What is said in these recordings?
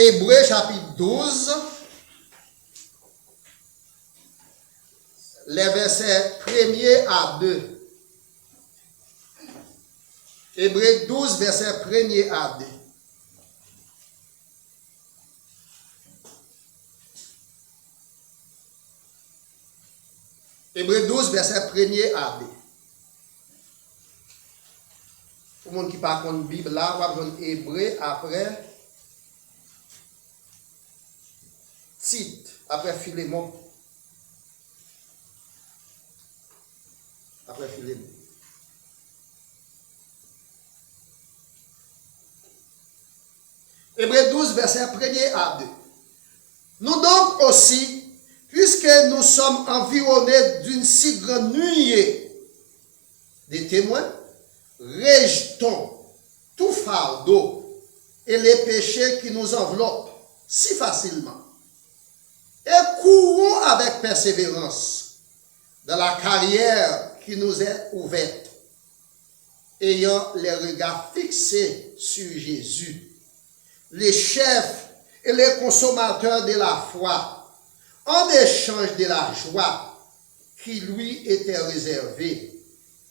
Hébreux chapitre 12, les versets 1er à 2. Hébreux 12, verset 1er à 2. Hébreux 12, verset 1er à 2. Pour les gens qui ne parlent pas de Bible, là, on va prendre Hébreux après Tite, après Philémon. Après Philémon. Hébreux 12, verset 1er à 2. Nous donc aussi, puisque nous sommes environnés d'une si grande nuée de témoins, rejetons tout fardeau et les péchés qui nous enveloppent si facilement et courons avec persévérance dans la carrière qui nous est ouverte, ayant les regards fixés sur Jésus, les chefs et les consommateurs de la foi, en échange de la joie qui lui était réservée.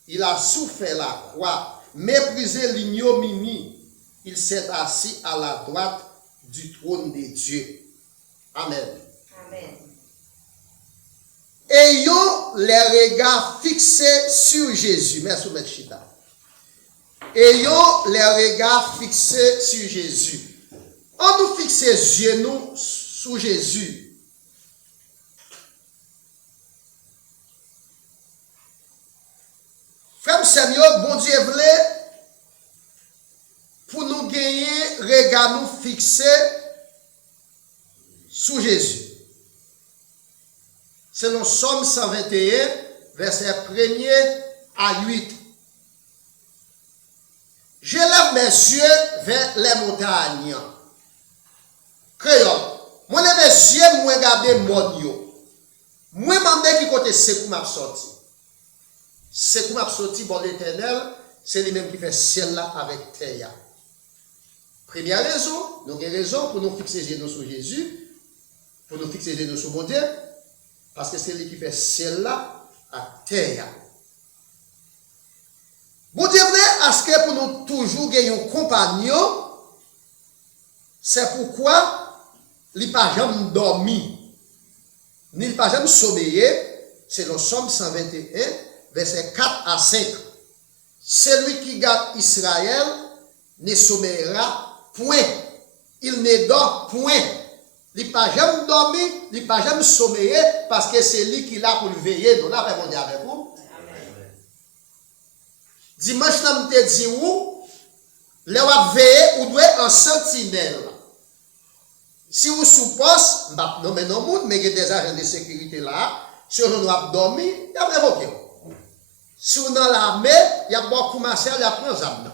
Il a souffert la croix, méprisé l'ignominie. Il s'est assis à la droite du trône de Dieu. Amen. Amen. Ayons les regards fixés sur Jésus. Merci, M. Chita. Ayons les regards fixés sur Jésus. On nous fixe les yeux nous sur Jésus. Frère Seigneur, bon Dieu voulait pour nous gagner, regard nous fixer sur Jésus. Selon Somme 121, verset 1er à 8. Je lève mes yeux vers les montagnes. Créole. Moi, lève mes yeux, moi, regarder mon yo. Moi, m'en qui côté c'est pour m'a sorti. C'est pour m'a sorti, bon l'Éternel, c'est lui-même qui fait ciel là avec terre. Première raison, nous avons raison pour nous fixer les yeux sur Jésus, pour nous fixer les yeux sur mon Dieu, parce que c'est lui qui fait ciel là à terre. Bon Dieu voulait à ce que pour nous toujours gagner un compagnon, c'est pourquoi il n'a pas jamais dormi, ni il n'a pas jamais sommeillé, c'est le Somme 121, verset 4 à 5. Celui qui garde Israël ne sommeillera point. Il ne dort point. Il n'a pas jamais dormi, il n'a pas jamais sommeillé, parce que c'est lui qui l'a pour le veiller. Nous l'avons dit avec vous. Dimanche, nous te dit où, le va veiller, ou doit en sentinelle. Si vous suppose, non mais non monde, mais il y a des agents de sécurité là, si on doit dormir, il y a révoqué. Si on est dans l'armée, il y a beaucoup de martial, il y a plein d'armes.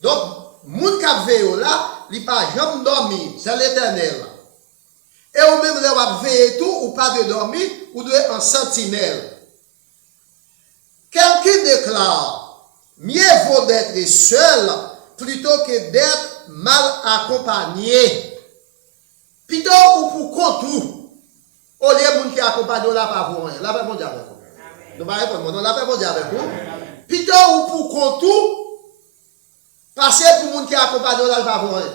Donc, moun qui veille là, il n'a pas jamais dormi, c'est l'Éternel. Et ou même le va veiller tout, ou pas de dormir, ou doit en sentinelle. Quelqu'un déclare, mieux vaut d'être seul plutôt que d'être mal accompagné. Plutôt ou pour contre, au lieu de moun qui accompagne, on n'a pas pour rien. Là, pas bon Dieu avec vous. Nous ne répondre, on n'a pas bon Dieu avec vous. Plutôt ou pour contre, passer pour moun qui accompagne, on n'a pas pour rien.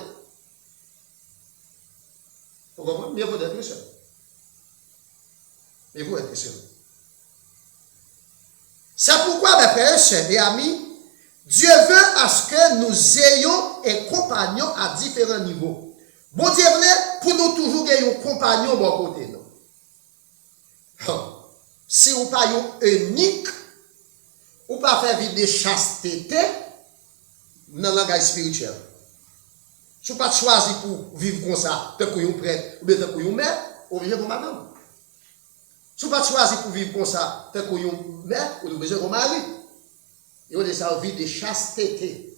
Vous comprenez? Mieux vaut d'être seul. Mieux vaut d'être seul. C'est pourquoi, mes frères, chers et amis, Dieu veut à ce que nous ayons un compagnon à différents niveaux. Bon Dieu voulait pour nous toujours gagner un compagnon bon côté. Non? Si vous pas unique, ou pas faire vivre de chasteté dans le langage spirituel. Si vous pas choisi pour vivre comme ça, tant que vous prêtre, ou bien tant que vous mère, ou bien comme madame. Si vous pas choisi pour vivre comme ça, tant que vous mère, ou bien comme mari. Et on dit ça, vie de chasteté.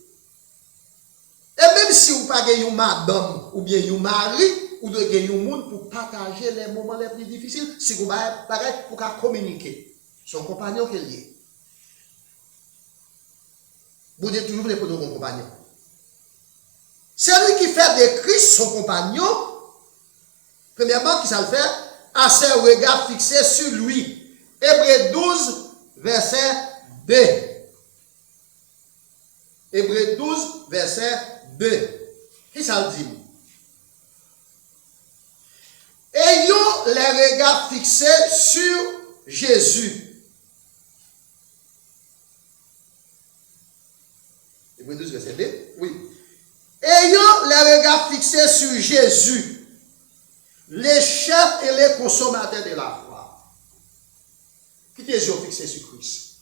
Et même si vous pas gagné une madame ou bien un mari, ou de gagner un monde pour partager les moments les plus difficiles, si vous pas pareil pour communiquer. Son compagnon qui est lié. Vous devez toujours pour nos compagnons. Celui qui fait de Christ son compagnon, premièrement, qui ça le fait, a ses regards fixés sur lui. Hébreux 12, verset 2. Hébreux 12, verset 2. Qui ça le dit? Ayons les regards fixés sur Jésus. Hébreux 12, verset 2. Oui. Ayant les regards fixés sur Jésus, les chefs et les consommateurs de la foi. Qui les yeux fixés sur Christ.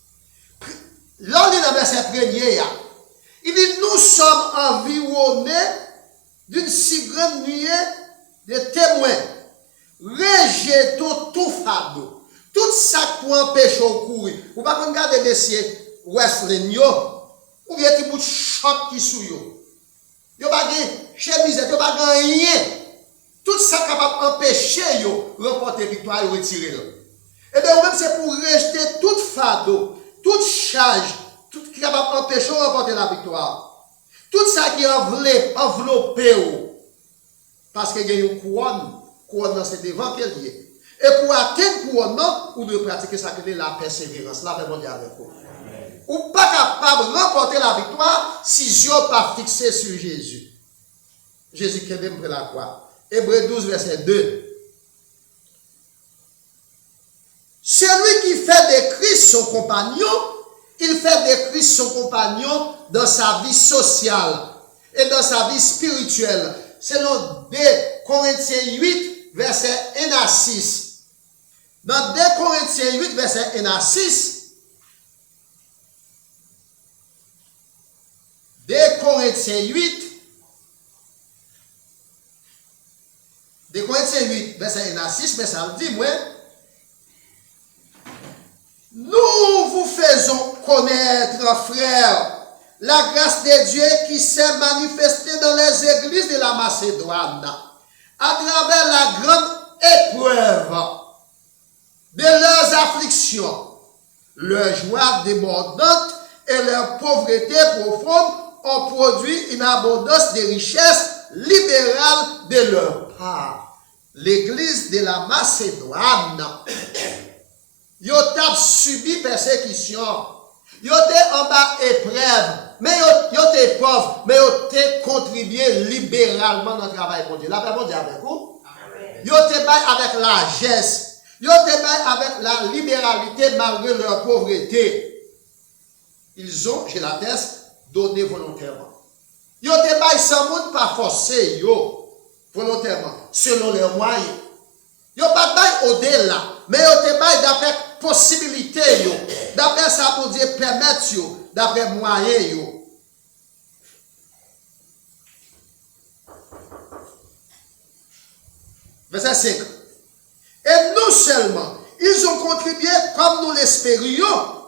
Là, on est dans le verset premier. Il dit, nous sommes environnés d'une si grande nuée de témoins. Rejetons tout fardeau. Tout ça pour empêcher au courir. Vous ne pouvez pas regarder messieurs Wesley, ou bien petit bout de choc qui sous yo. Yo pas de chemise, yo pas de rien. Tout ça capable d'empêcher yo remporter victoire et retirer là. Et bien même c'est pour rejeter tout fardeau, toute charge, tout qui est capable d'empêcher de remporter la victoire. Tout ça qui est enveloppé parce qu'il y a une couronne c'est devant qu'elle y est. Et pour atteindre couronne, vous devez pratiquer ça que la persévérance. Là, vraiment, avec vous. Ou pas capable de remporter la victoire si je n'ai pas fixé sur Jésus. Jésus qui est même près la croix. Hébreux 12, verset 2. Celui qui fait de Christ son compagnon, il fait de Christ son compagnon dans sa vie sociale et dans sa vie spirituelle. Selon 2 Corinthiens 8, verset 1 à 6. Dans 2 Corinthiens 8, verset 1 à 6, 2 Corinthiens 8, 2 Corinthiens 8, verset 1 à 6, mais ça le dit, moi, nous vous faisons connaître, frères, la grâce de Dieu qui s'est manifestée dans les églises de la Macédoine, à travers la grande épreuve de leurs afflictions, leur joie débordante et leur pauvreté profonde ont produit une abondance de richesses libérales de leur part. L'église de la Macédoine, ils ont subi persécution, ils étaient en bas épreuve, mais ils étaient pauvres, mais ils ont contribué libéralement dans le travail pour Dieu. La paix pour Dieu avec vous. Ils étaient avec la geste. Ils étaient avec la libéralité malgré leur pauvreté. Ils ont, j'ai la teste, donné volontairement. Ils étaient sans monde pas forcé, volontairement, selon leurs moyens. Ils n'ont pas bail au-delà, mais ils étaient d'après possibilité, d'après ça pour Dieu permettre, d'après moyens. Verset 5. Et non seulement, ils ont contribué comme nous l'espérions,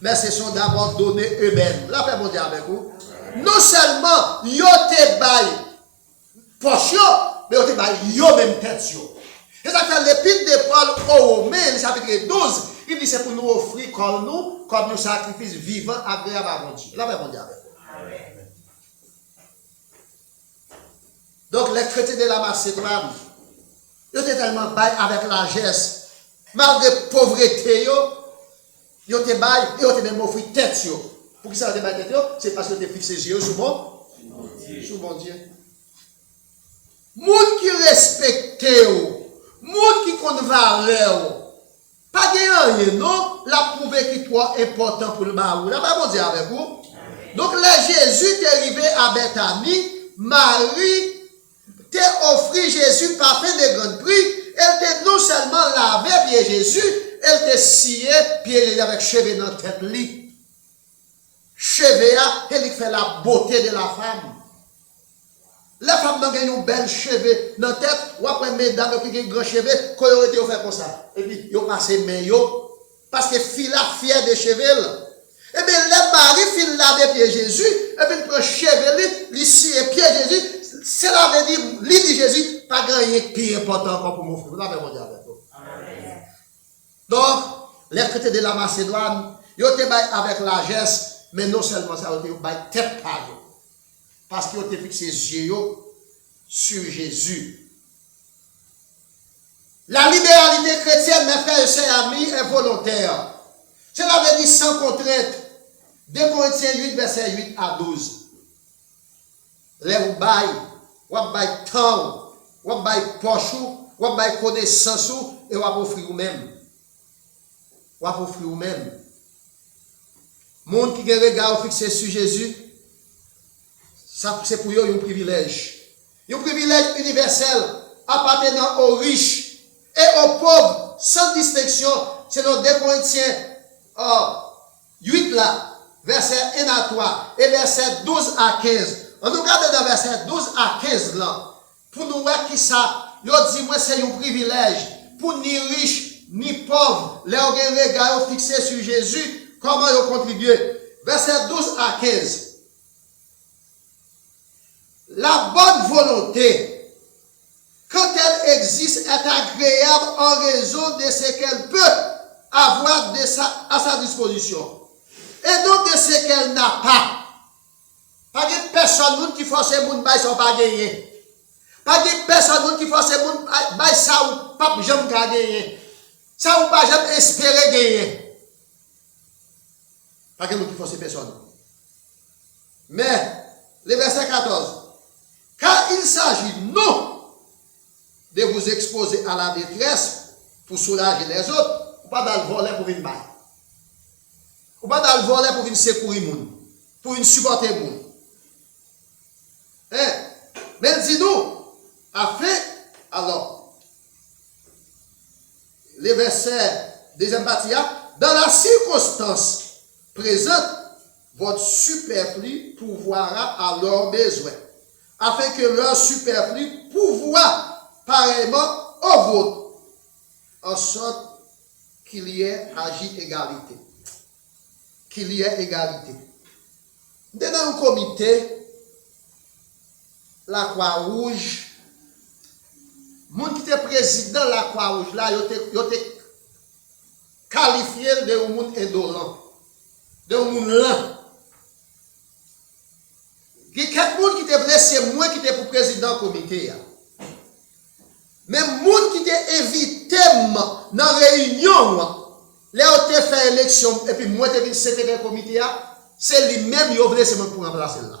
mais se sont d'abord donnés eux-mêmes. La paix, mon Dieu, avec vous. Non seulement, ils ont été baillés poche, mais ils ont été baillés eux-mêmes tête. C'est ça que l'épître de Paul aux Romains, le chapitre 12, il dit c'est pour nous offrir comme un sacrifice vivant, agréable à Dieu. La paix, mon Dieu, avec vous. Donc, les chrétiens de la Macédoine, ils étaient tellement baillés avec la geste. Malgré la pauvreté, ils étaient baillés, ils étaient même offert tête. Pour qui ça a été baillé tête? C'est parce qu'ils étaient fixés les yeux sur mon Dieu. Moun qui respecte, moun qui compte valeur, pas de rien, non? La prouver qui toi important pour le baou. La Bible dit avec vous. Donc, là, Jésus est arrivé à Bethanie, Marie t'a offert Jésus parfait de grand prix. Elle t'a non seulement lavé pied Jésus, elle t'a scié pied avec cheveux dans la tête. Cheveux, elle fait la beauté de la femme. La femme a une belle cheveux dans la tête, ou après mesdames qui ont un grand cheveux, quand ils ont fait comme ça. Et puis, ils ont passé main, parce que fille la fière des cheveux. Et bien, le mari file laver pied Jésus, et puis il prend cheveux, il scie pied Jésus. C'est là veut dire, lui dit Jésus, pas grand chose qui est important encore pour mon frère. Vous avez mon Dieu avec vous. Donc, les chrétiens de la Macédoine, ils étaient avec la geste, mais non seulement ça, ils étaient tête par eux. parce qu'ils ont fixé les yeux sur Jésus. La libéralité chrétienne, mes frères et sœurs amis, est volontaire. Cela veut dire sans contrainte. 2 Corinthiens 8, verset 8 à 12. Les ou bail temps, ou bail poche, ou bail connaissance, et ou offrir vous-même. Ou offrir vous-même. Monde qui a un regard fixé sur Jésus, ça c'est pour eux un privilège. Un privilège universel appartenant aux riches et aux pauvres, sans distinction. C'est dans 2 Corinthiens 8 là, verset 1 à 3 et verset 12 à 15. On nous regarde dans verset 12 à 15 là, pour nous voir qui ça, il dit moi c'est un privilège pour ni riche ni pauvre, les regards fixés sur Jésus. Comment ils ont contribué? Verset 12 à 15. La bonne volonté, quand elle existe, est agréable en raison de ce qu'elle peut avoir à sa disposition. Et donc de ce qu'elle n'a pas. Pas de personne qui force les gens à ne pas gagner. Pas de personne qui force les gens à ça ou pas jamais gagner. Ça ou pas jamais espérer gagner. Pas quelqu'un qui force personne. Mais, le verset 14. Car il s'agit non de vous exposer à la détresse pour soulager les autres, ou pas dans le volet pour venir bailler. Ou pas dans le volet pour venir secourir les gens, pour venir supporter les gens. Mais dis-nous, afin, alors, le verset deuxième partie, dans la circonstance présente, votre superflu pourvoira à leurs besoins, afin que leur superflu pourvoie pareillement au vôtre, en sorte qu'il y ait agi égalité. Qu'il y ait égalité. Dans un comité, la Croix-Rouge, le monde qui était président de la Croix-Rouge, là, il était qualifié de un monde indolent. De un monde lent. Il y a quelqu'un qui était venu, c'est moi qui était pour président du comité. Mais le monde qui était invité dans la réunion, là où tu fait élection, et puis moi qui suis secrétaire du comité, c'est lui-même qui a voulu se pour remplacer là.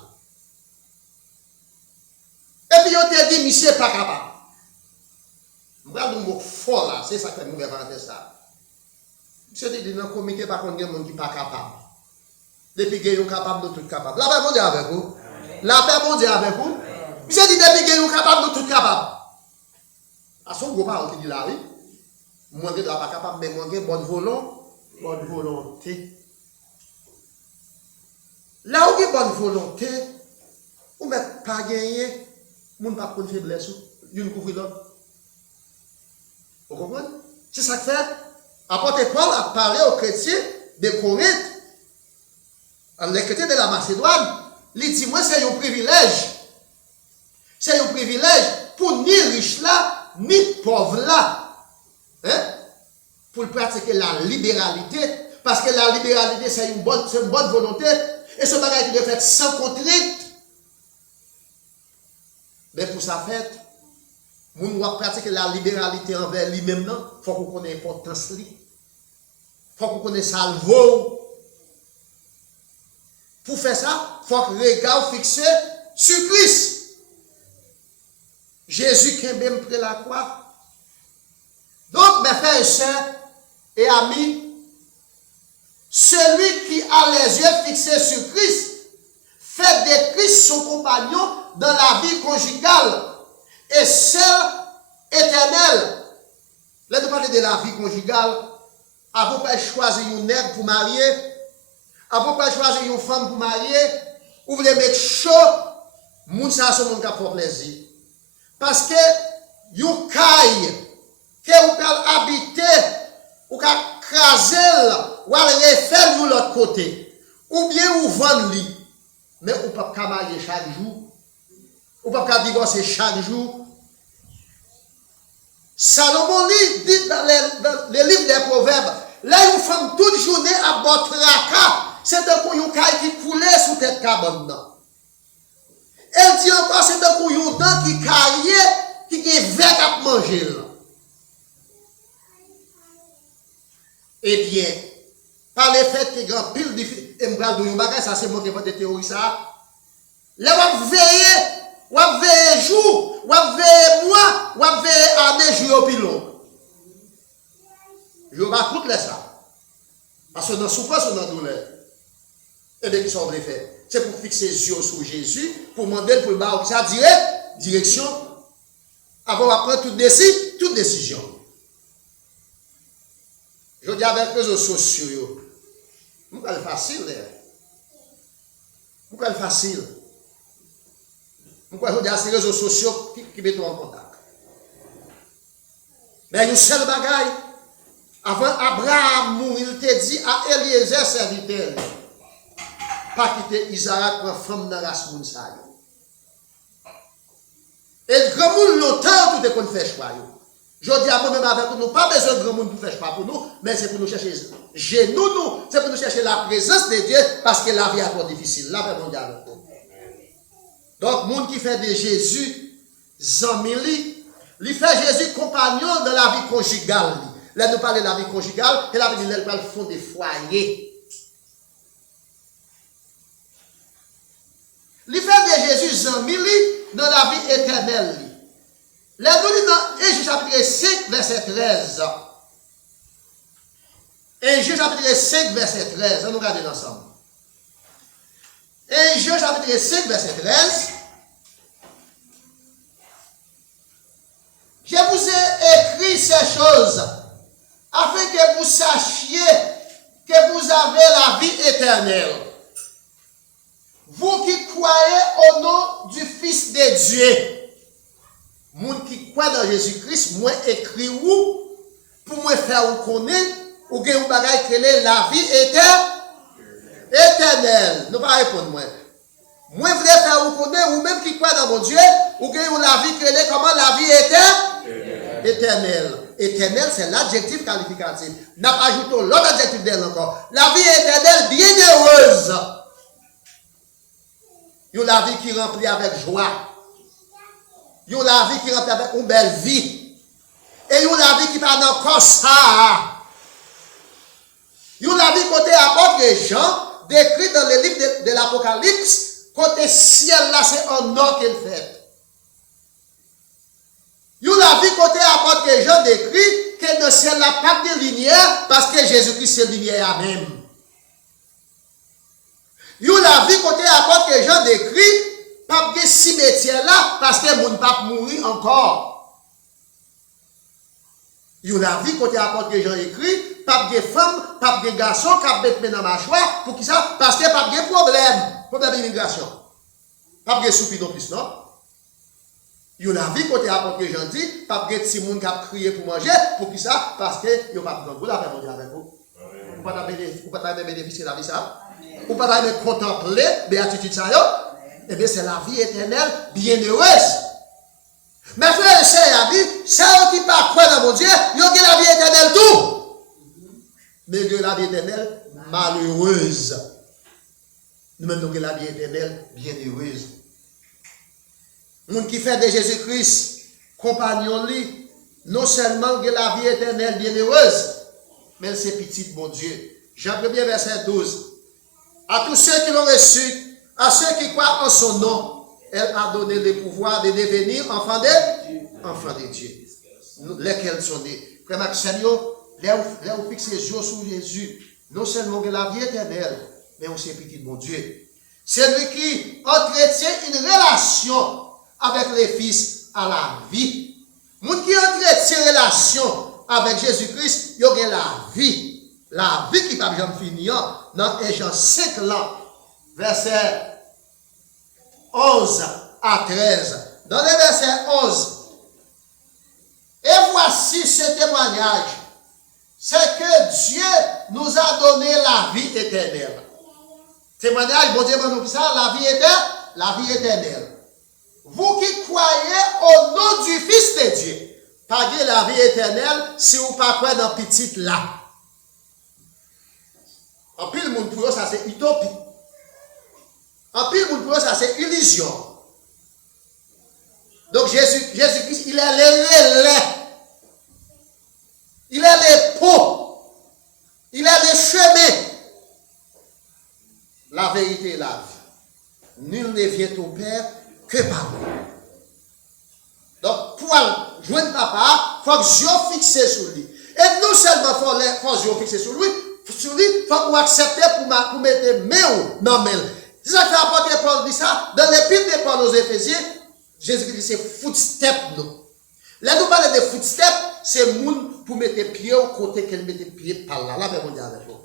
Et puis il a dit, monsieur n'est pas capable. Je vais vous dire fort là, c'est ça que nous avons fait ça. Monsieur dit dans le comité, par contre, il y a des gens qui ne sont pas capables. Depuis qu'ils sont capables, nous sommes capables. La paix bon Dieu avec vous. La paix bon Dieu avec vous. Monsieur dit depuis qu'ils sont capables, nous sommes capables. À son gros parole qui dit là, oui. Moi, je ne suis pas capable, mais moi, j'ai bonne volonté. Là où il y a bonne volonté, ou ne pas gagner, on ne peut pas prendre faiblesse, une couvrir l'autre. Vous comprenez? C'est ça que fait. Apôtre Paul a parlé aux chrétiens de Corinthe, les chrétiens de la Macédoine. Il dit, moi, c'est un privilège. C'est un privilège pour ni riche là, ni pauvre là. Hein? Pour pratiquer la libéralité. Parce que la libéralité, c'est une bonne volonté. Et ce bagage qui doit être sans contrainte. Mais pour ça fait, nous devons pratiquer la libéralité envers lui-même. Il faut qu'on connaisse l'importance. Il faut qu'on connaisse ça le vaut. Pour faire ça, il faut que le regard fixé sur Christ. Jésus qui est même pris la croix. Donc, mes frères et sœurs et amis, celui qui a les yeux fixés sur Christ fait de Christ son compagnon dans la vie conjugale et celle éternelle. Là, nous parlons de la vie conjugale. Avant de choisir une nègre pour marier, avant de choisir une femme pour marier, vous voulez mettre chaud, moun sa son moun ka pour plaisir. Parce que yon caille que vous pouvez habiter, ou ka craser, ou aller faire de l'autre côté, ou bien vous vendre li, mais vous ne pouvez pas marier chaque jour, vous ne pouvez pas divorcer chaque jour. Salomon dit dans les livres des Proverbes, là une femme toute journée à bord tracas, c'est un coup yon caille qui coulait sous tête cabane. qui carrière, qui est vert à manger. Là. Eh bien, par le fait que grand pile de et m'bral de bagage, ça c'est moi qui votre théorie ça. Là on veille jour, on veille mois, on veille année jour au pilon. Je vais raconter ça. Parce que dans souffrance ou dans douleur. Et bien qui sont de faire. C'est pour fixer les yeux sur Jésus, pour demander pour le bas ça direction avant de prendre toute décision. Je dis avec les réseaux sociaux, c'est facile. Pourquoi c'est facile? Pourquoi je dis à ces réseaux sociaux qui mettent en contact? Mais une seule bagaille. Avant Abraham mourir, il te dit à Eliezer, serviteur, pas quitter Isaac pour femme dans la race Mounsaï. Et le grand monde longtemps, tout est qu'on fait choix. Je dis à moi-même avec nous, pas besoin de grand monde pour faire choix pour nous, mais c'est pour nous chercher genoux, nous, c'est pour nous chercher la présence de Dieu, parce que la vie est trop difficile. La vie mondiale. Donc, le monde qui fait de Jésus, Zamili, il fait Jésus compagnon de la vie conjugale. Là, nous parlons de la vie conjugale, et là, nous parlons du fond des foyers. Il fait de Jésus Zamili dans la vie éternelle. Là, nous lisons dans Égypte chapitre 5, verset 13. Égypte chapitre 5, verset 13. Nous regardons ensemble. Égypte chapitre 5, verset 13. Je vous ai écrit ces choses afin que vous sachiez que vous avez la vie éternelle. Vous qui croyez au nom du Fils de Dieu. Moun qui croit dans Jésus-Christ, moi écrit où pour moi faire ou connaître ou que vous bagaille créer la vie éternelle. Nous pas répondre moi. Moi voulais faire ou connaître ou même qui croit dans mon Dieu ou que vous la vie créer comment la vie éternelle. Éternelle, c'est l'adjectif qualificatif. N'a pas ajouté l'autre adjectif d'elle encore. La vie éternelle bienheureuse. Une la vie qui remplit avec joie. Une la vie qui remplit avec une belle vie. Et une la vie qui parle encore ça. Une la vie côté apôtre Jean, décrit dans le livre de l'Apocalypse, côté ciel là, c'est en or qu'il fait. Une la vie côté apôtre Jean décrit que dans le ciel là, pas de lumière, parce que Jésus-Christ c'est lumière même. Une la vie côté apôtre Jean décrit, pas de cimetière là, parce que mon pape mourir encore. Une la vie côté apôtre Jean écrit, pas de femme, pas de garçon, qui mettent dans ma choix, pour qui ça? Parce que pas de problème d'immigration. Pas de soupi non plus, non? Une la vie côté apôtre Jean dit, pas de petit monde qui a crié pour manger, pour qui ça? Parce que il n'y a pas de vous l'avez mondial avec vous. Vous ne pouvez pas bénéficier de la vie ça? Vous ne pouvez pas contempler béatitude ça yo? Eh bien, c'est la vie éternelle bienheureuse. Mais frère et sœurs, amis, ça qui pas quoi dans mon Dieu, il y a la vie éternelle tout. Mais il y a la vie éternelle malheureuse. Nous-mêmes, nous avons la vie éternelle bienheureuse. Monde qui fait de Jésus-Christ compagnon lui, non seulement il y a la vie éternelle bienheureuse, mais c'est petit mon Dieu. Jean 1 verset 12. À tous ceux qui l'ont reçu, à ceux qui croient en son nom, elle a donné le pouvoir de devenir enfants de Dieu. Lesquels sont nés. Frère Maxenio, là où fixe les yeux sur Jésus, non seulement de la vie éternelle, mais aussi petit de mon Dieu. C'est lui qui entretient une relation avec les fils à la vie. Moun qui entretient une relation avec Jésus-Christ, il y a la vie. La vie qui va jamais finir dans Jean 5 là, verset 11 à 13. Dans le verset 11, et voici ce témoignage, c'est que Dieu nous a donné la vie éternelle. Témoignage, bon Dieu, nous ça, la vie éternelle. Vous qui croyez au nom du Fils de Dieu, pagez la vie éternelle si vous ne pas croyez dans petite là. En pile, monde pour eux, ça c'est utopie. En pile, monde pour eux, ça c'est illusion. Donc Jésus-Christ, il est le relais. Il est le pont. Il est le chemin. La vérité est la vie. Nul ne vient au Père que par lui. Donc, pour joindre papa, il faut que je fixe sur lui. Et non seulement il faut que je fixe sur lui, il faut qu'on accepte pour mettre main dans main. C'est ça que l'apôtre Paul dit ça. Dans l'épître de Paul aux Éphésiens, Jésus-Christ dit c'est footstep nous. Là, nous parlons de footstep, c'est moun pour mettre pied au côté qu'elle mette pied par là. Là, on dit avec vous.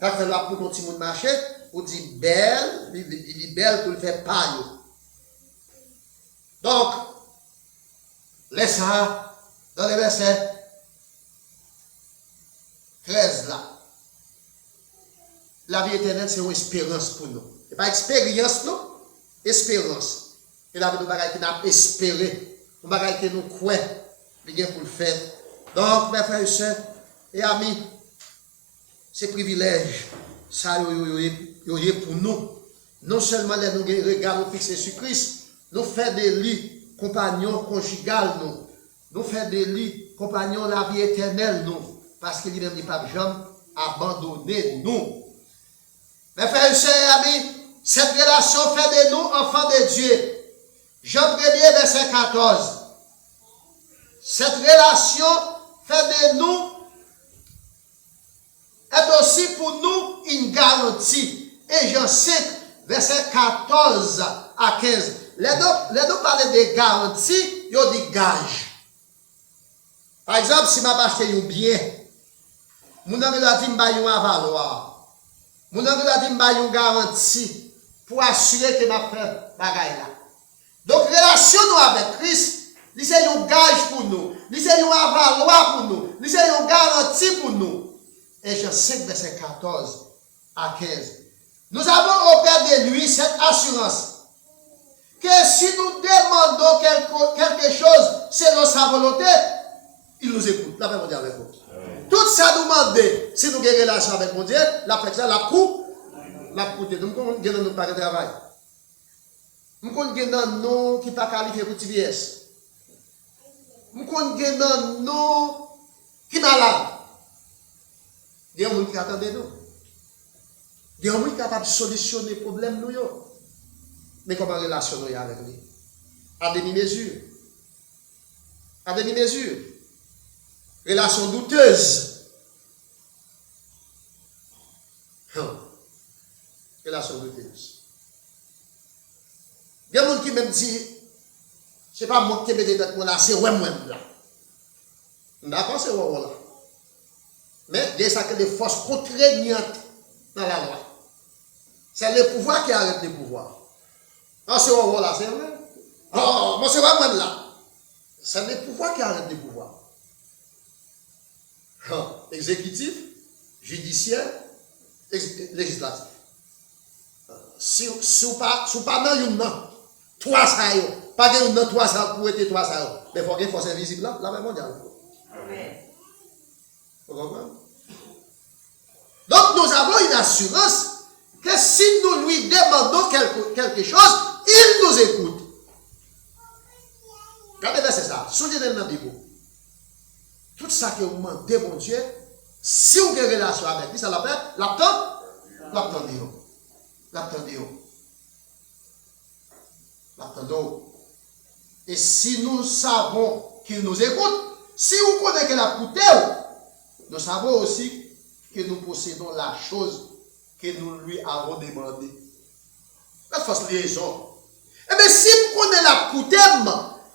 Quand elle va pour notre monde marcher, on dit belle, il dit belle pour le faire paille. Donc, laisse ça dans les versets 13 là. La vie éternelle, c'est une espérance pour nous. Ce n'est pas expérience, non? Espérance. Et la vie, nous avons espéré. Nous avons nous croire. Bien pour le faire. Donc, mes frères et sœurs et amis, ces privilèges, ça y est pour nous. Non seulement les nous regardons fixés sur Christ, nous faisons des lits compagnons conjugales, nous faisons des lits compagnons la vie éternelle, nous. Parce qu'il n'est pas jamais abandonné, nous. Mes frères et sœurs et amis, cette relation fait de nous enfants de Dieu. Jean 1er, verset 14. Cette relation fait de nous est aussi pour nous une garantie. Et Jean 5, verset 14 à 15. Les deux parlent de garantie, ils ont dit gage. Par exemple, si je acheté un bien, mon ami a dit que je vais valoir. Mon ami a dit que je vais une garantie pour assurer que je vais faire bagaille là. Donc, relation nous avec Christ, c'est un gage pour nous, c'est un valoir pour nous, c'est une garantie pour nous. Et Jean 5, verset 14 à 15. Nous avons auprès de lui cette assurance que si nous demandons quelque chose selon sa volonté, il nous écoute. La paix mondiale avec vous. Tout ça nous demande, si nous avons une relation avec mon Dieu, la paix, la cour, nous avons pas de travail. Nous avons un qui n'est pas qualifié pour TBS. Nous avons un qui est malade. Il y a des gens qui attendent nous. Il y a des gens qui sont capables de solutionner les problèmes. Mais comment relation nous avec lui? À demi-mesure. À demi-mesure. Relation douteuse. Relation douteuse. Il y a des gens qui même disent, ce n'est pas moi qui me dit d'être là, c'est moi là. D'accord, c'est moi là. Mais il y a des forces contraignantes dans la loi. C'est le pouvoir qui arrête le pouvoir. Ah, c'est moi là, c'est vrai. Oh, moi c'est moi là. C'est le pouvoir qui arrête le pouvoir. Exécutif, judiciaire, législatif. Si vous pas dans une non, trois ça yo, pas de non trois ça pour être trois ça yo. Mais il faut qu'il force invisible là, la même mondiale. Amen. Vous comprenez? Donc nous avons une assurance que si nous lui demandons quelque chose, il nous écoute. Regardez, c'est ça. Souvenez-vous dans la Bible. Tout ça que vous demandez, mon Dieu, si vous avez une relation avec lui, ça l'appelle l'attendez. Et si nous savons qu'il nous écoute, si vous connaissez qu'il a écouté, nous savons aussi que nous possédons la chose que nous lui avons demandé. La fausse liaison. Eh bien, si vous connaissez la coutume,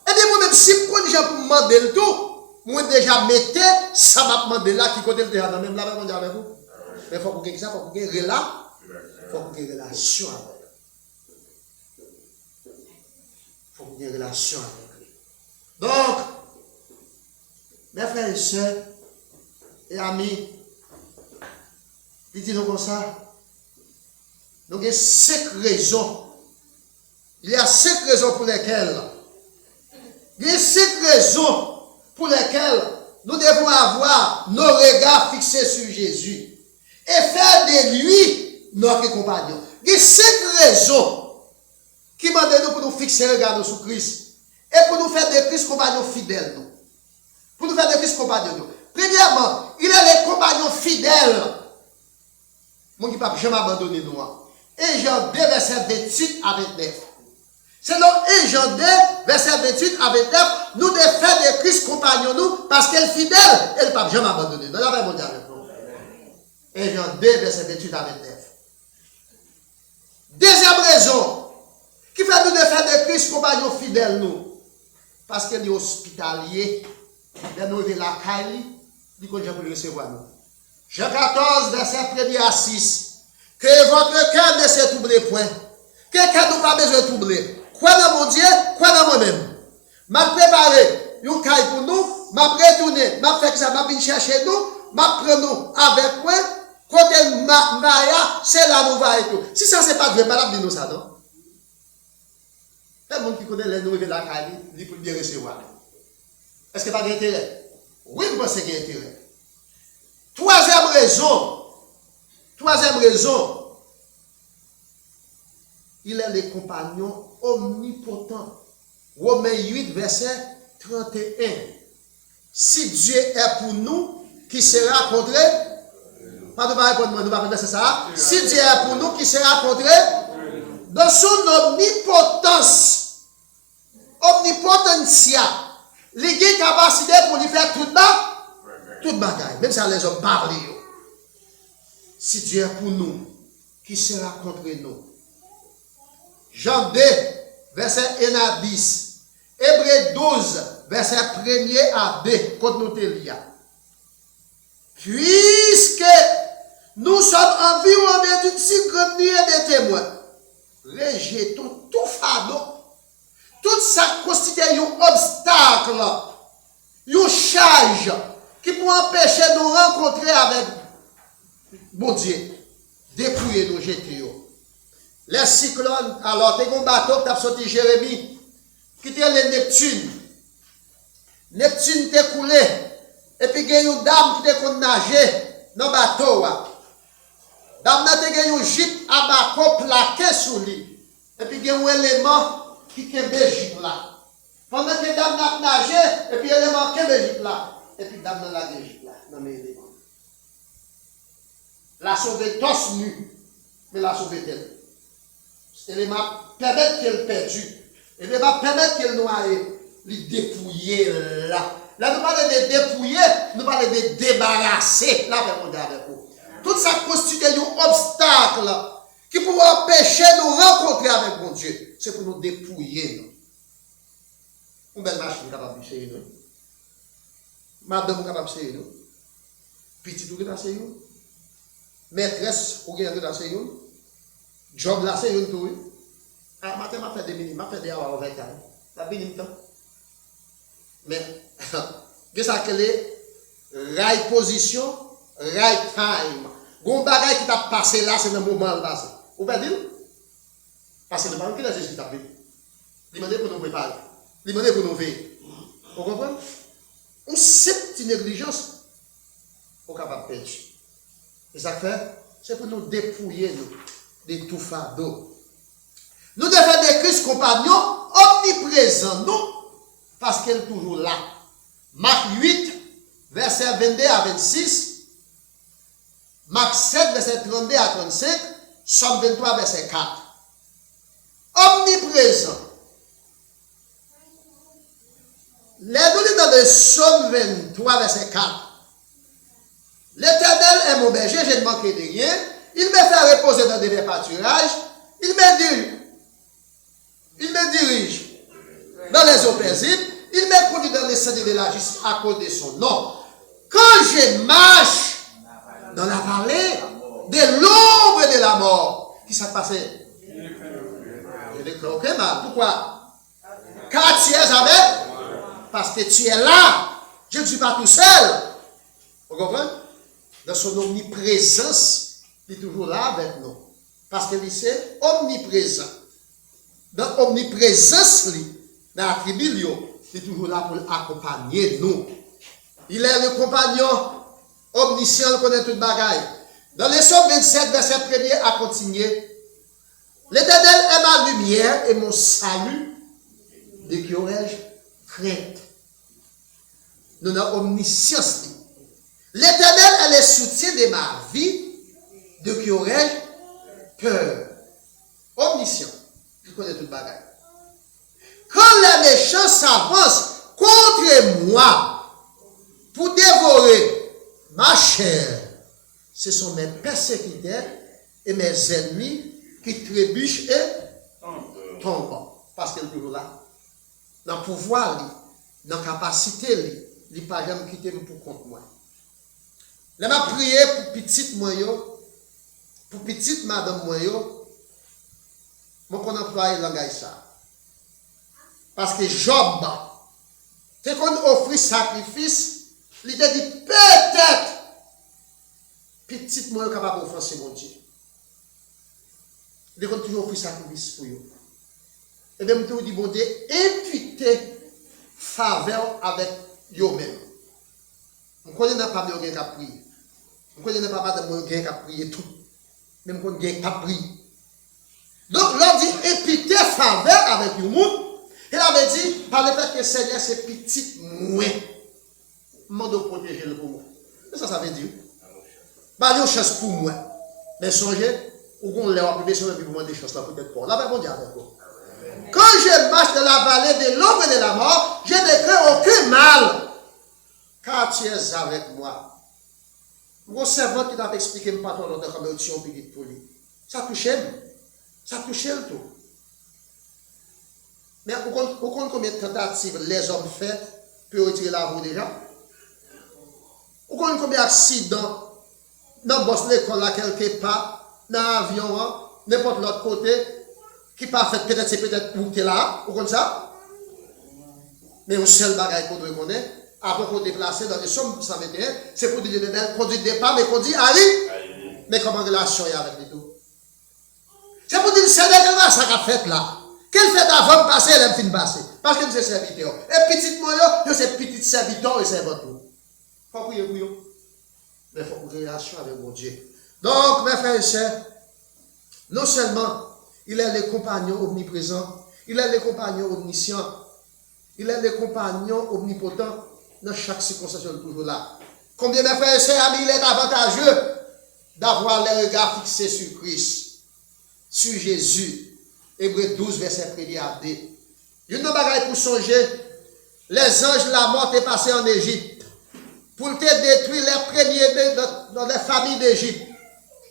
eh bien, moi-même, si vous connaissez déjà pour me demander le tout, moi déjà mettez ça m'a demandé là qui côté le terrain, même là, on dit avec vous. Mais il faut que ça, il faut que vous ayez une relation avec lui. Il faut que vous ayez une relation avec lui. Donc, mes frères et sœurs et amis, il dit nous comme ça. Donc, il y a 5 raisons. Il y a 5 raisons pour lesquelles. Il y a 5 raisons pour lesquelles nous devons avoir nos regards fixés sur Jésus et faire de lui notre compagnon. Il y a 5 raisons qui demandent nous pour nous fixer les regards sur Christ et pour nous faire de Christ compagnons fidèles. Nous. Pour nous faire de Christ compagnons. Nous. Premièrement, il est les compagnons fidèles. Mon qui ne peut jamais abandonner nous. Et Jean 2, verset 28 à 29. Selon 1 Jean 2, verset 28 à 29, nous devons faire de Christ compagnons nous parce qu'elle est fidèle, elle ne peut jamais abandonner. Nous l'avons dit avec nous. 1 Jean 2, verset 28 à 29. Deuxième raison qui fait nous de faire de Christ compagnons fidèles nous. Parce qu'elle est hospitalier. Elle nous est la caille, dit qu'on peut le recevoir nous. Jean 14, verset 1 à 6. Que votre cœur ne se trouble point. Que cœur nous pas besoin de troubler. Crois dans mon Dieu, crois dans moi-même. M'a préparé une caille pour nous, m'a retourné, m'a fait ça, m'a venu chercher nous, m'a pris nous avec moi, côté Maya, c'est là nous va et tout. Si ça c'est pas Dieu, pas la nous ça, non? Il y a des gens qui connaissent les nouvelles de la caille, ils peuvent bien recevoir. Est-ce que pas d'intérêt? Oui, je pense qu'il y a intérêt. Troisième raison, il est le compagnon omnipotent. Romains 8, verset 31. Si Dieu est pour nous, qui sera contre eux? Pas de répondre, nous allons répondre ça. Si Dieu est pour nous, qui sera contre eux? Dans son omnipotence, omnipotentia, il a capacité pour lui faire toute bagaille. Même si les hommes parlent. Si Dieu est pour nous, qui sera contre nous? Jean 2, verset 1 à 10. Hébreux 12, verset 1 à 2. Quand nous te lions. Puisque nous sommes environnés d'une si grande nuée de témoins, rejetons tout fardeau, tout ça constitue un obstacle, une charge qui peut empêcher de nous rencontrer avec bon Dieu. Dépouiller nos jeter. Les cyclones, alors, tu as un bateau qui a sorti Jérémie, qui était le Neptune. Neptune t'est coulé, et puis il y a une dame qui t'est nager dans le bateau. Dame n'a pas un gîte à bateau plaqué sur lui, et puis il y a un élément qui est Belgique là. Pendant que dame n'a nagé, et puis l'élément qui est Belgique là, et puis dame n'a la Belgique là, dans mes éléments. La sauver tous nus, mais la sauver elle. L'élément permet qu'elle perdue. Et il va permettre qu'elle noie, lui dépouiller là. Là, nous parlons de dépouiller, nous parlons de débarrasser. Là, on est avec vous. Tout ça constitue un obstacle qui peut empêcher de nous rencontrer avec mon Dieu. C'est pour nous dépouiller. Une belle machine capable de faire nous. Madame capable de faire nous. Petit ou capable de faire nous. Maîtresse ou capable de faire nous. Job là, c'est une tour. Ah, matin, m'a fait des minutes, m'a fait des heures avec elle. La minute. Mais, qu'est-ce que c'est? Right position, right time. Gon bagay qui t'a passé là, c'est le moment passé. Vous pouvez dire? Parce que le moment que la Jésus t'a fait. Il m'a dit pour nous préparer. Il m'a dit pour nous veiller. Vous comprenez? On sait une négligence. On est capable de perdre. Et ça fait, c'est pour nous dépouiller nous. De tout fardeau. Nous devons faire des Christ compagnons omniprésents, nous, parce qu'elle est toujours là. Marc 8, verset 22 à 26, Marc 7, verset 32 à 35, Somme 23, verset 4. Omniprésent. Les données dans le Somme 23, verset 4. L'Éternel est mon berger, je ne manquerai de rien. Il me fait reposer dans des verts pâturages. Il me dirige dans les eaux paisibles. Il me conduit dans les sentiers de la justice à cause de son nom. Quand je marche dans la vallée de l'ombre de la mort, qui s'est passé? Je déclare que mal. Pourquoi? Car tu es avec? Parce que tu es là. Je ne suis pas tout seul. Vous comprenez? Dans son omniprésence, il est toujours là avec nous. Parce que c'est omniprésent. Dans l'omniprésence, dans l'attribut, il est toujours là pour accompagner nous. Il est le compagnon omniscient, il connaît toute bagaille. Dans les Psaumes 27, verset 1er à continuer. L'Éternel est ma lumière et mon salut de qui aurais-je crainte. Nous avons omniscience. L'Éternel est le soutien de ma vie, de qui aurais-je peur. Omniscient. Il connaît toute bagaille. Quand les méchants s'avancent contre moi pour dévorer ma chair, ce sont mes persécuteurs et mes ennemis qui trébuchent et tombent. Parce qu'elle est toujours là. Dans le pouvoir, dans la capacité, il ne pas jamais quitter pour contre moi. Je m'a prié pour petite moi, pour petite madame moi, moi qu'on emploie le langage ça. Parce que Job, c'est qu'on offre sacrifice, il te dit peut-être, petite moi capable d'offenser mon Dieu. Il dit qu'on toujours offre sacrifice pour eux. Et bien, je dis, bon Dieu, imputez faveur avec eux-mêmes. Je ne connais pas de gens qui ont prié. Je ne connais pas de gens qui ont prié tout. Même quand ils n'ont pas prié. Donc, l'on dit, imputez faveur avec eux-mêmes. Il avait dit, par le fait que le Seigneur, c'est petit moins. Je dois protéger le pour moi. C'est ça veut dire. Pas de chance pour moi. Mais songez, ou qu'on l'a appelé sur le pour moi des choses là, peut-être pas. Là, ben, bon Dieu avec vous. Quand je marche dans la vallée de l'ombre et de la mort, je ne crains aucun mal. Car tu es avec moi. Mon servant qui t'a expliqué, je ne sais pas comment tu es pour lui. Ça touche. Ça touche le tout. Mais vous comprenez combien de tentatives les hommes font pour retirer la roue des gens? Vous comprenez combien d'accidents dans le l'école là quelque part, dans l'avion, n'importe l'autre côté, qui pas fait peut-être c'est peut-être pour que là, vous comprenez ça? Mais un seul bagage qu'on doit connaître, après qu'on déplacer dans les sommes 121, c'est pour dire conduire départ, mais conduire arrive. Mais comment relation est avec les tout? C'est pour dire c'est déjà ça qu'a fait là. Qu'elle fait avant de passer, elle aime fin de passer. Parce que c'est serviteur. Et petit moyen, c'est petit serviteur et servante. Il faut prier pour eux. Mais il faut une relation avec mon Dieu. Donc, mes frères et sœurs, non seulement il est le compagnon omniprésent, il est le compagnon omniscient, il est le compagnon omnipotent dans chaque circonstance toujours là. Combien mes frères et sœurs, il est avantageux d'avoir les regards fixés sur Christ, sur Jésus. Hébreux 12, verset 1 à 2. Une bagaille pour songer, les anges, la mort est passée en Égypte pour te détruire les premiers dans les familles d'Égypte.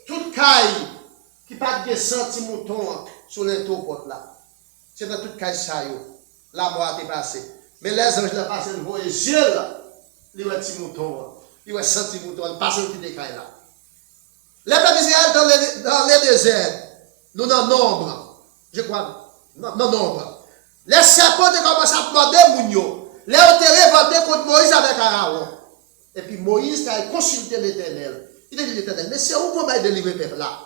Toute caille qui pas de centimes sur les taux là. C'est dans toute caille ça, la mort est passée. Mais les anges l'ont passé, ils voient les yeux là. Ils voient petits moutons, ils voient centimes, ils passent au petit caille là. Les peuples d'Israël dans les déserts, nous en nombre. Je crois, non, nombre. Les serpents ont commencé à demander Mounio. Les ont été révoltés contre Moïse avec Aaron. Et puis Moïse a consulté l'Éternel. Il a dit l'Éternel, mais c'est où qu'on va délivrer le peuple là?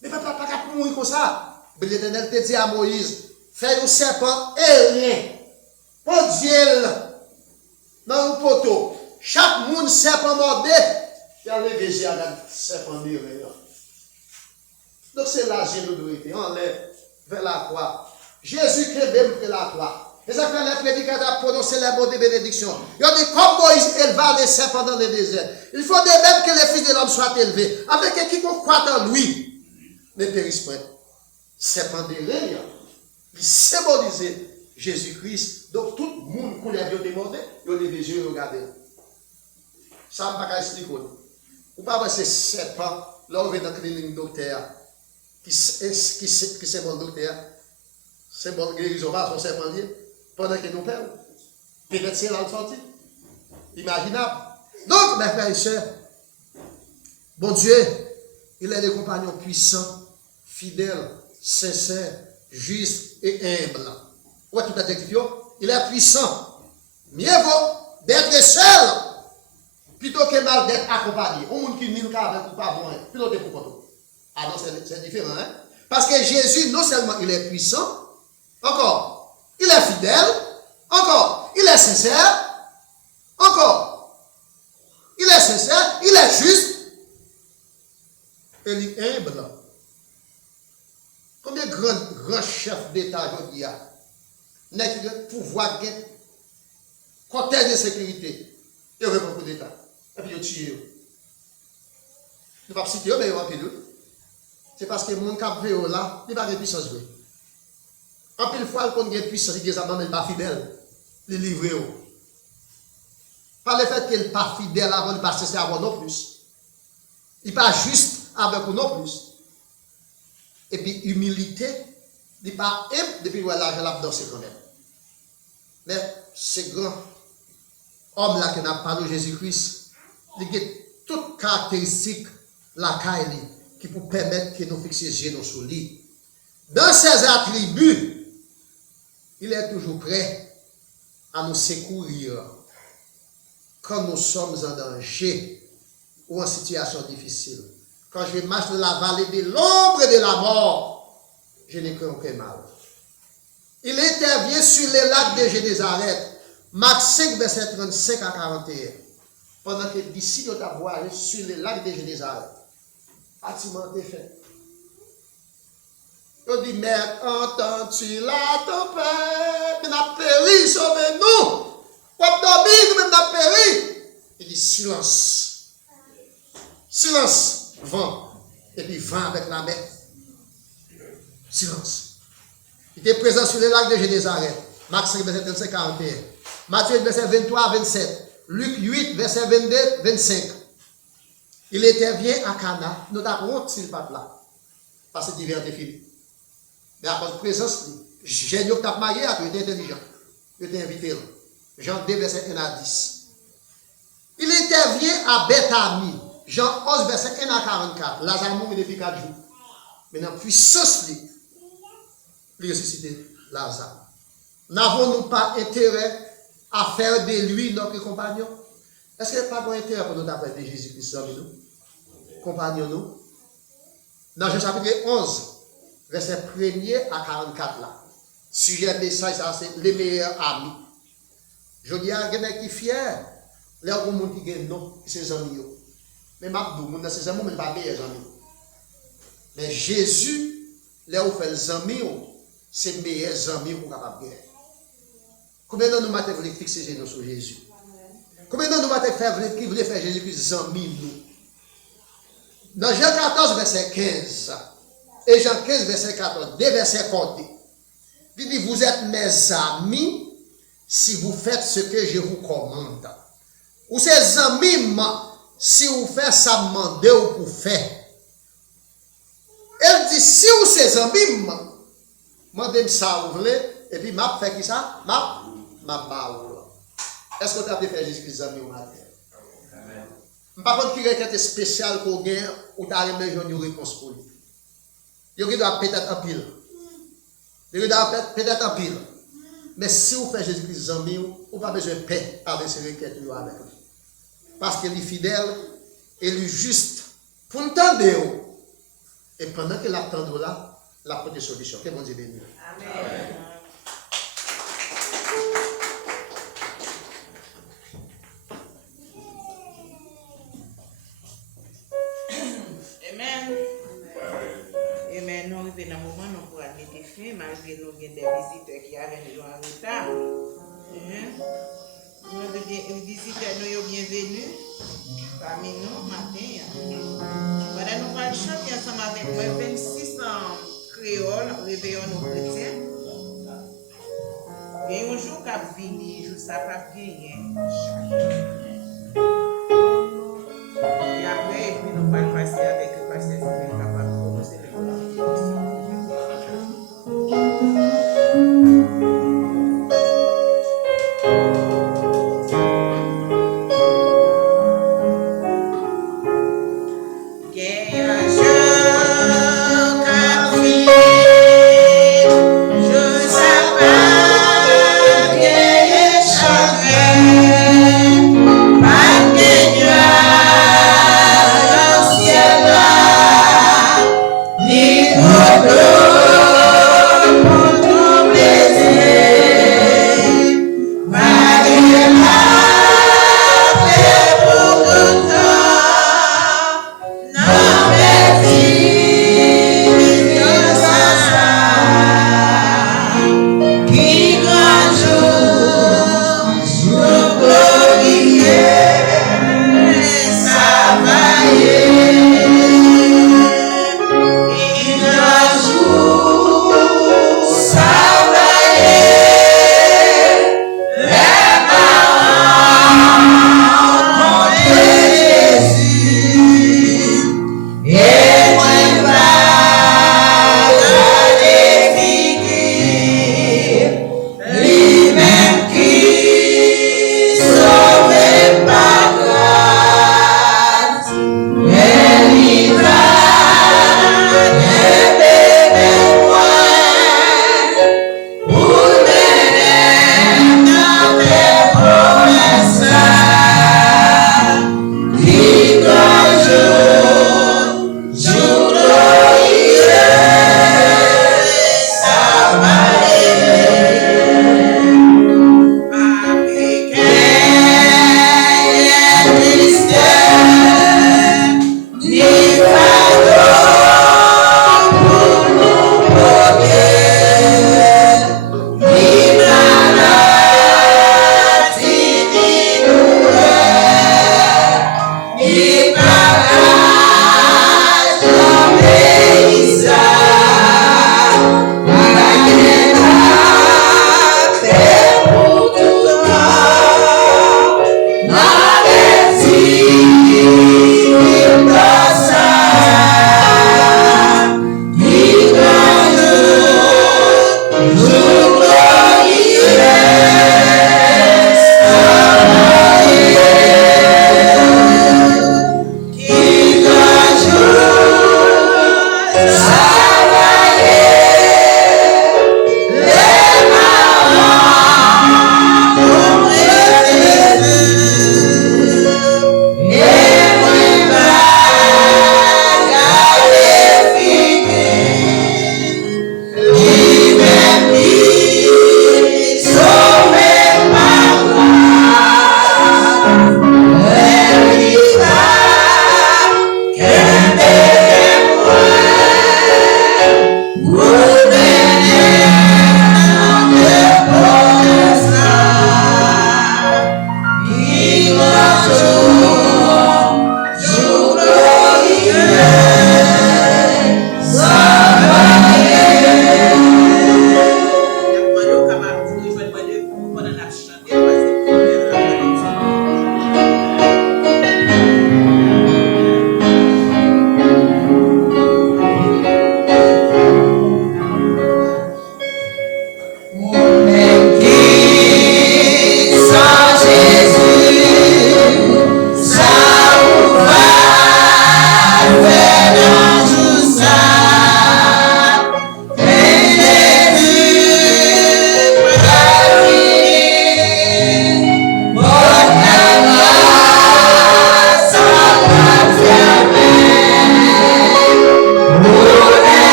Mais papa, pas qu'à mourir comme ça. Mais l'Éternel te dit à Moïse, fais un serpent aérien. Pour Dieu, dans le poteau. Chaque monde serpent mordé, il y a les végés à la serpent aérien. Donc c'est là que nous devons être. On lève vers la croix. Jésus qui est même près la croix. Les affaires, les prédicateurs prononcent les mots de bénédiction. Ils ont dit, comme Moïse éleva les serpents dans le désert, il faut de même que les fils de l'homme soient élevés, avec quiconque croit en lui, ne périsse pas. Serpent de l'air, il symbolise Jésus-Christ. Donc tout le monde qui a demandé, il a levé les yeux et regardé. Ça ne va pas expliquer. Ou pas voir ces serpents, là on va dans la clinique docteur. Qui symbole docteur, symbole guérison, son serpent lié, pendant que nous perdons. Peut-être c'est là le sorti. Imaginable. Donc, mes frères et sœurs, bon Dieu, il est le compagnon puissant, fidèle, sincère, juste et humble. Ouais, tout adjectif, il est puissant. Mieux vaut d'être seul, plutôt que mal d'être accompagné. Au monde qui n'y a pas avec ou pas bon, plutôt que pour ah non, c'est différent, hein? Parce que Jésus, non seulement il est puissant, encore, il est fidèle, encore, il est sincère, encore, il est sincère, il est juste, et il est humble. Combien de grands chefs d'État il y a? N'est que pouvoir gagner côté de sécurité. Et on veut pas coup d'État. Et puis, ils tuent. Ne pas citer, mais ils ont pile. C'est parce que mon cap vélo là, il n'a pas de puissance. En pile fois, il y a une puissance, il dit mais pas fidèle. Les livrer. Pas le fait qu'il n'est pas fidèle avant de passer avant non plus. Il n'est pas juste avec nous non plus. Et puis, humilité, il n'est pas imp depuis que l'argent l'a dansé quand même. Mais ce grand homme-là qui n'a pas de Jésus-Christ, il a toutes caractéristiques la caille qui pour permettre que nous fixions sur lui. Dans ses attributs, il est toujours prêt à nous secourir quand nous sommes en danger ou en situation difficile. Quand je marche dans la vallée de l'ombre de la mort, je n'ai crains aucun mal. Il intervient sur les lacs de Génézareth, Marc 5, verset 35 à 41. Pendant que d'ici nous avons sur les lacs de Génézareth, bâtiment est fait. Il dit, mais entends-tu la tempête? Nous avons péri, sauvez-nous! Comme dormir, nous avons péri. Il dit, silence. Silence, vent. Et puis vent avec la mer. Silence. Il était présent sur les lacs de Génézareth. Marc 5, verset 35, 41. Matthieu, verset 23, 27. Luc 8, verset 22, 25. Il intervient à Cana. Nous avons s'il pas là. Parce que l'hiver est fini. Mais à cause de présence, j'ai dit que tu as marié, tu es intelligent. Je t'ai invité. Jean 2, verset 1 à 10. Il intervient à Bethanie. Jean 11, verset 1 à 44. Lazare mourit depuis 4 jours. Mais dans la puissance, il ressuscité Lazare. N'avons-nous pas intérêt à faire de lui notre compagnon? Est-ce qu'il n'y a pas d'intérêt pour nous d'appeler Jésus-Christ nous? Compagnon nous? Dans Jean chapitre 11, verset 1er à 44 là. Sujet de message, c'est les meilleurs amis. Je dis à quelqu'un qui est fier, il y a des gens qui gagnent non, c'est ses amis. Mais Mabdou, ses amis, mais pas meilleurs amis. Mais Jésus, là où fait les amis, c'est meilleurs amis pour capable de gagner. Combien de nous avons fixé nos sur Jésus? Combien de nous avons qui voulaient faire Jésus-Christ amis nous? Dans Jean 14, verset 15, et Jean 15, verset 14, deux versets comptés. Il dit, vous êtes mes amis si vous faites ce que je vous commande. Ou ces amis, si vous faites ça, demandez ou pour faire. Elle dit, si vous ces amis, demandez ça, vous voulez, et puis m'a fait qui ça? M'a baoul. Est-ce que tu as fait Jésus-Christ amis au matin? Par contre, qui est spécial pour gagner, ou tu as une réponse pour lui. Il doit peut-être en pile. Il doit peut-être en pile. Mais si vous faites Jésus-Christ amis, vous n'avez pas besoin de paix avec ces requêtes avec lui. Parce qu'il est fidèle, il est juste pour entendre. Et pendant qu'il attend là, la porte de solution. Que bon Dieu bénisse. Amen. Amen. Nous arrivons dans un moment où nous pourrons mettre fin, malgré nous avons des visiteurs qui avaient nous en retard. Les visiteurs nous sont bienvenus parmi nous matin. Voilà, nous allons chanter ensemble avec moi 26 créoles, réveillons nos chrétiens. Et un jour qu'a fini, je ne sais pas gagner. Et après, nous allons passer avec le pasteur Fidel capable de commencer le temps. Je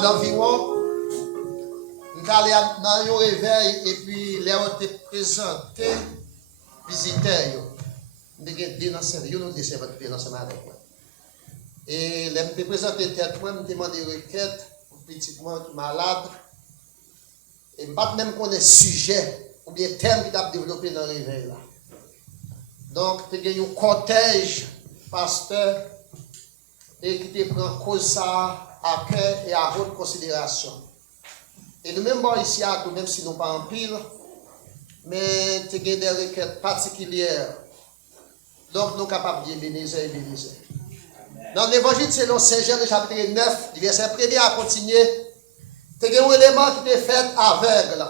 mois d'environ, nous allons dans un réveil et puis les ont été présentés, visiteurs. Nous avons deux dans ce nous avons ensemble avec moi. Et les ont présenté tête, moi, nous demandé des requêtes pour petit moi malade. Et pas même qu'on ait sujet ou bien thème qui a développé dans le réveil là. Donc, tu as un cortège, pasteur, et qui te prend cause ça à cœur et à haute considération. Et nous-mêmes, bon, ici, même si nous pas en pile, mais tu as des requêtes particulières. Donc, nous sommes capables de bénir et bénir. Dans l'évangile selon Saint Jean, chapitre 9, du verset 1er à continuer, tu as un élément qui t'est fait aveugle.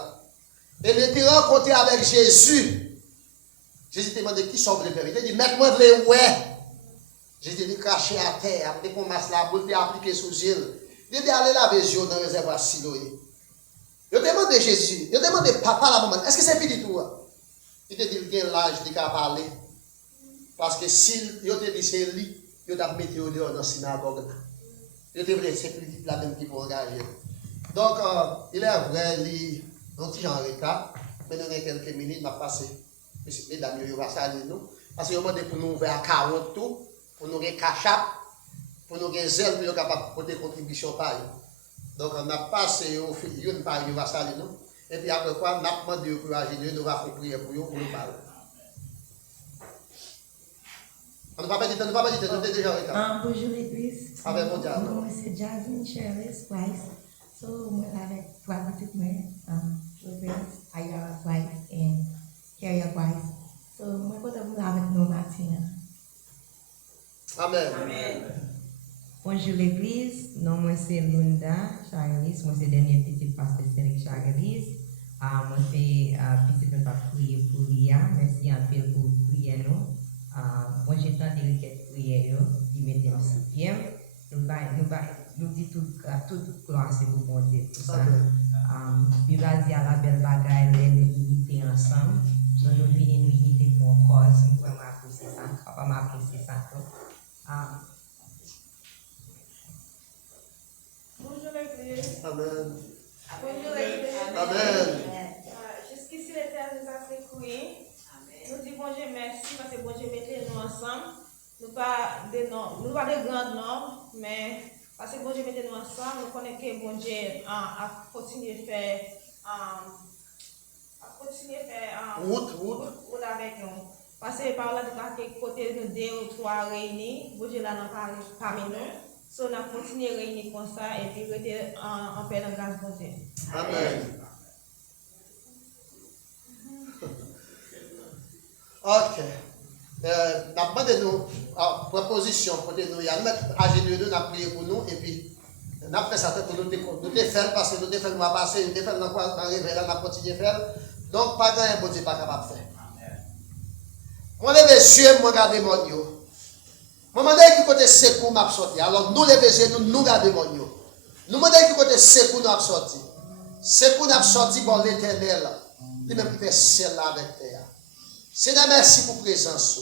Et il était rencontré avec Jésus. Jésus t'a demandé qui sont les pères. Il a dit, mets-moi le ouais. Jésus dit, craché à terre, après qu'on masse la boule, puis appliquer sous yeux. Il a dit, allez laver les yeux dans le réservoir Siloé. Il a demandé Jésus, il a demandé papa la maman, est-ce que c'est petit tout? Il te dit, il y a l'âge, il a parlé. Parce que s'il te dit, c'est lui, il a mis au dehors dans la synagogue. Il te dit, c'est plus la même qui pour engager. Donc, il est vrai, il est un petit genre de retard. Mais nous avons quelques minutes, il m'a passé. Mesdames, il va saluer nous. Parce que nous pour nous ouvrir à 40 tout, pour nous avoir cachap, pour nous avoir zèle, pour nous capable porter contribution par eux. Donc, on a passé au fil, il va saluer nous. Et puis après quoi, on a demandé au courage, nous va faire prier pour nous parler. On ne va pas dire, nous sommes déjà en retard. Bonjour l'église. Avec mon diable. Moi, c'est Jasmine Shirley Splice. So, moi, avec trois petites mères, Joseph, Ayala Splice et Carrier Splice. So, moi, quand vous avec nous, Martina. Amen. Amen. Bonjour l'église. Non, moi, c'est Lunda Charles. Moi, c'est dernier petit pasteur Cédric Charles. Moi, c'est petit peu prier pour Lia. Merci un peu pour prier nous. Moi, j'ai tant de requêtes prières, du 26e. Nous disons tout gloire, c'est pour mon Dieu. Pour ça, Bible dit à la belle bagaille, l'unité ensemble. Donc, nous venons nous uniter pour une cause. Nous pouvons apprécier ça. On va apprécier ça. Bonjour l'église. Amen. Bonjour l'église. Amen. Jusqu'ici, l'Éternel nous a fait courir. Nous disons bon Dieu merci parce que bon Dieu mettez nous ensemble. Nous pas de grands noms, mais parce que bon Dieu mettez nous ensemble, nous connaissons que bon Dieu a continué à faire route avec nous. Parce que par là, nous côté de 2 ou 3 réunis, bon Dieu là n'a pas parmi nous. So, on a continué à réunir comme ça et puis rester en paix dans grâce bon Dieu. Amen. Ok. Nous avons demandé nous proposition pour nous. Il y a nous mettre à genoux, nous avons prié pour nous et puis nous avons fait ça pour nous faire parce que nous avons fait le mois passé, nous avons fait dans le réveil, nous avons continué à faire. Donc, pas grand bon Dieu pas capable de faire. Moi, les yeux, moi, regardez mon Dieu. Moi, je dis qui côté secours m'a sorti. Alors, nous, les yeux, nous regardons mon Dieu. Nous, je dis qui côté secours m'a sorti. Secours m'a sorti pour l'éternel. Il même qui fait ciel avec terre. Seigneur, merci pour la présence.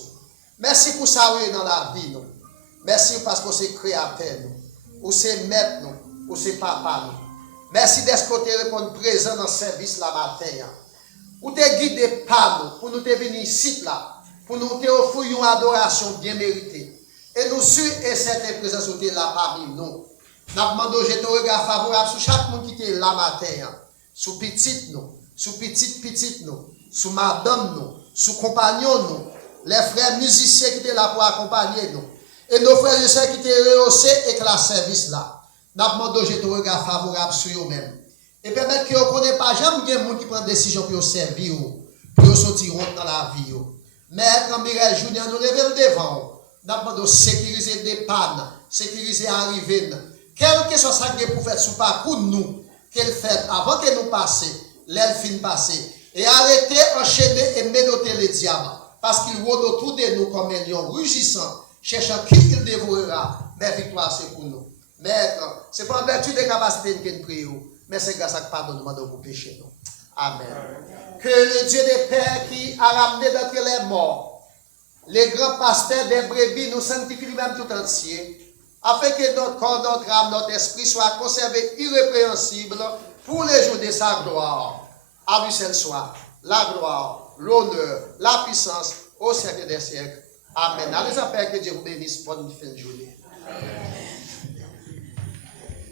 Merci pour ça dans la vie. Nous. Merci parce que c'est créateur. Ou c'est maître. Ou c'est papa. Nous. Merci d'être côté répondre présent dans le service la matin. Ou te guider par nous. Pour nous te venir ici là. Pour nous te offrir une adoration bien méritée. Et nous sommes et cette présence là parmi nous. Nous demandons de un regard favorable sur chaque monde qui est là matin. Sur petite nous. Sur petite nous. Sur madame nous. Sous compagnons nous, les frères musiciens qui étaient là pour accompagner nous, et nos frères et sœurs qui étaient rehaussés avec la service là. Nous demandons de un regard favorable sur eux-mêmes. Et permettre que vous ne connaissez pas jamais des gens qui prennent des décisions pour servir, pour sortir dans la vie. Mais quand Mireille Junior nous révèle devant, nous demandons de sécuriser des pannes, sécuriser arrivées. Quel que soit ça que pour faire sous parcours nous, qu'elle fait avant que nous passions, l'aile fin passer. Et arrêtez, enchaîner et ménoter les diables. Parce qu'il rôde autour de nous comme un lion rugissant, cherchant qui il dévorera. Mais victoire, c'est pour nous. Maître, ce n'est pas en vertu des capacités que nous prions, mais c'est grâce à pardonnement de vos péchés. Amen. Que le Dieu des Pères qui a ramené d'entre les morts, les grands pasteurs des brebis nous sanctifient lui-même tout entier, afin que notre corps, notre âme, notre esprit soient conservés irrépréhensibles pour les jours de sa gloire. À lui seul soit la gloire, l'honneur, la puissance au siècle des siècles. Amen. Allez, Père, que Dieu vous bénisse pour une fin de journée.